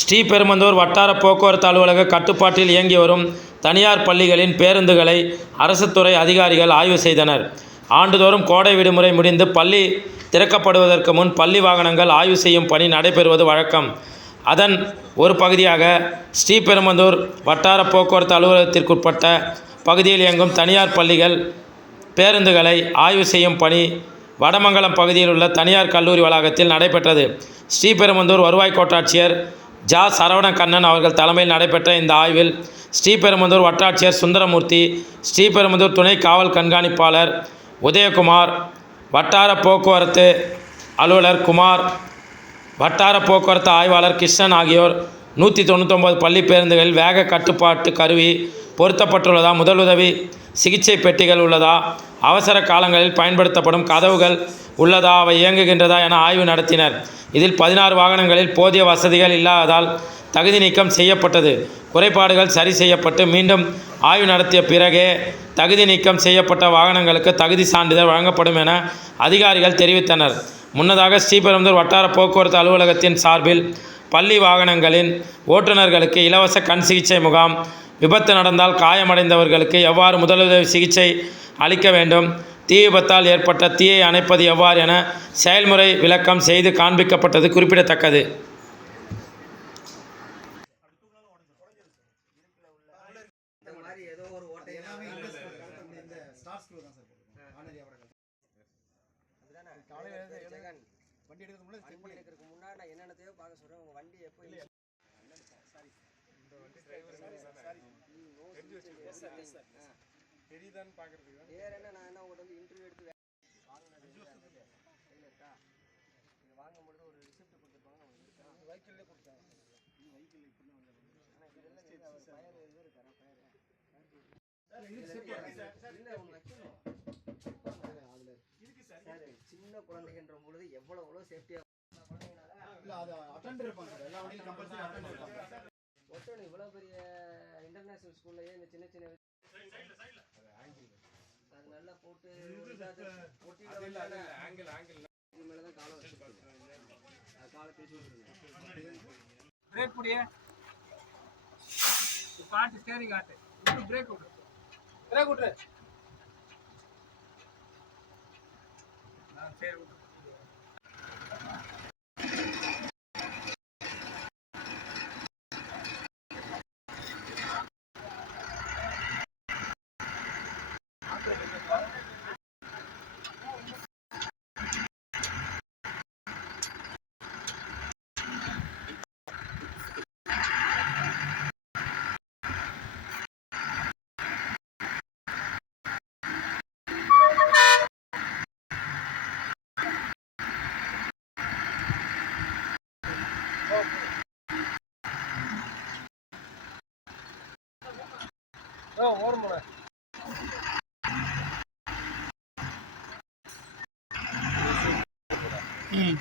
ஸ்ரீபெருமந்தூர் வட்டார போக்குவரத்து அலுவலக கட்டுப்பாட்டில் இயங்கி வரும் தனியார் பள்ளிகளின் பேருந்துகளை அரசுத்துறை அதிகாரிகள் ஆய்வு செய்தனர். ஆண்டுதோறும் கோடை விடுமுறை முடிந்து பள்ளி திறக்கப்படுவதற்கு முன் பள்ளி வாகனங்கள் ஆய்வு செய்யும் பணி நடைபெறுவது வழக்கம். அதன் ஒரு பகுதியாக ஸ்ரீபெருமந்தூர் வட்டார போக்குவரத்து அலுவலகத்திற்குட்பட்ட பகுதியில் இயங்கும் தனியார் பள்ளிகள் பேருந்துகளை ஆய்வு செய்யும் பணி வடமங்கலம் பகுதியில் உள்ள தனியார் கல்லூரி வளாகத்தில் நடைபெற்றது. ஸ்ரீபெருமந்தூர் வருவாய் கோட்டாட்சியர் ஜாஸ் சரவண கண்ணன் அவர்கள் தலைமையில் நடைபெற்ற இந்த ஆய்வில் ஸ்ரீபெரும்புதூர் வட்டாட்சியர் சுந்தரமூர்த்தி, ஸ்ரீபெரும்புதூர் துணை காவல் கண்காணிப்பாளர் உதயகுமார், வட்டார போக்குவரத்து அலுவலர் குமார், வட்டார போக்குவரத்து ஆய்வாளர் கிருஷ்ணன் ஆகியோர் நூற்றி தொண்ணூற்றொன்பது பள்ளி பேருந்துகளில் வேக கட்டுப்பாட்டு கருவி பொருத்தப்பட்டுள்ளதா, முதலுதவி சிகிச்சை பெட்டிகள் உள்ளதா, அவசர காலங்களில் பயன்படுத்தப்படும் கதவுகள் உள்ளதா, அவை இயங்குகின்றதா என ஆய்வு நடத்தினர். இதில் பதினாறு வாகனங்களில் போதிய வசதிகள் இல்லாததால் தகுதி நீக்கம் செய்யப்பட்டது. குறைபாடுகள் சரி செய்யப்பட்டு மீண்டும் ஆய்வு நடத்திய பிறகே தகுதி நீக்கம் செய்யப்பட்ட வாகனங்களுக்கு தகுதி சான்றிதழ் வழங்கப்படும் என அதிகாரிகள் தெரிவித்தனர். முன்னதாக ஸ்ரீபெரும்புதூர் வட்டார போக்குவரத்து அலுவலகத்தின் சார்பில் பள்ளி வாகனங்களின் ஓட்டுநர்களுக்கு இலவச கண் சிகிச்சை முகாம், விபத்து நடந்தால் காயமடைந்தவர்களுக்கு எவ்வாறு முதலுதவி சிகிச்சை அளிக்க வேண்டும், தீ விபத்தால் ஏற்பட்ட தீயை அணைப்பது எவ்வாறு என செயல்முறை விளக்கம் செய்து காண்பிக்கப்பட்டது குறிப்பிடத்தக்கது. இந்த தெரியுதான்னு பார்க்கறதுக்கு தான். வேற என்ன நான் என்ன உங்கள்கிட்ட வந்து இன்டர்வியூ எடுத்து வாங்கினது கையில் இருக்கா? இது வாங்கும்போது ஒரு ரிசிப்ட் கொடுத்துருப்பாங்க உங்களுக்கு இருக்கா? வைக்கிள்லே கொடுத்தாங்க இது வைக்கிள் இப்படி தான் வந்து ஆனால் இது எல்லாம் இல்லை இது இருக்காரா வைக்கணும் அதில் சார் சின்ன குழந்தைன்ற பொழுது எவ்வளோ எவ்வளோ சேஃப்டியாக இல்ல அது அட்டெண்டர் இருப்பாங்க சார். எல்லா வண்டியும் கம்பல்சரி அட்டெண்டர் இருப்பாங்க. ஒட்டணும் இவ்வளோ பெரிய இன்டர்நேஷனல் ஸ்கூல்லையே இந்த சின்ன சின்ன அது நல்லா போட்டு ஆங்கிள் ஆங்கிள் இது மேலே தான் அது காலை பேசி விட்டுருங்க பிரேக் புடியே காட்டு. ஸ்டேரிங் காட்டு. விட்டு பிரேக் விட்டு பிரேக் விட்டுரு சரி விட்டு ஓ ஓரமுறை ம்.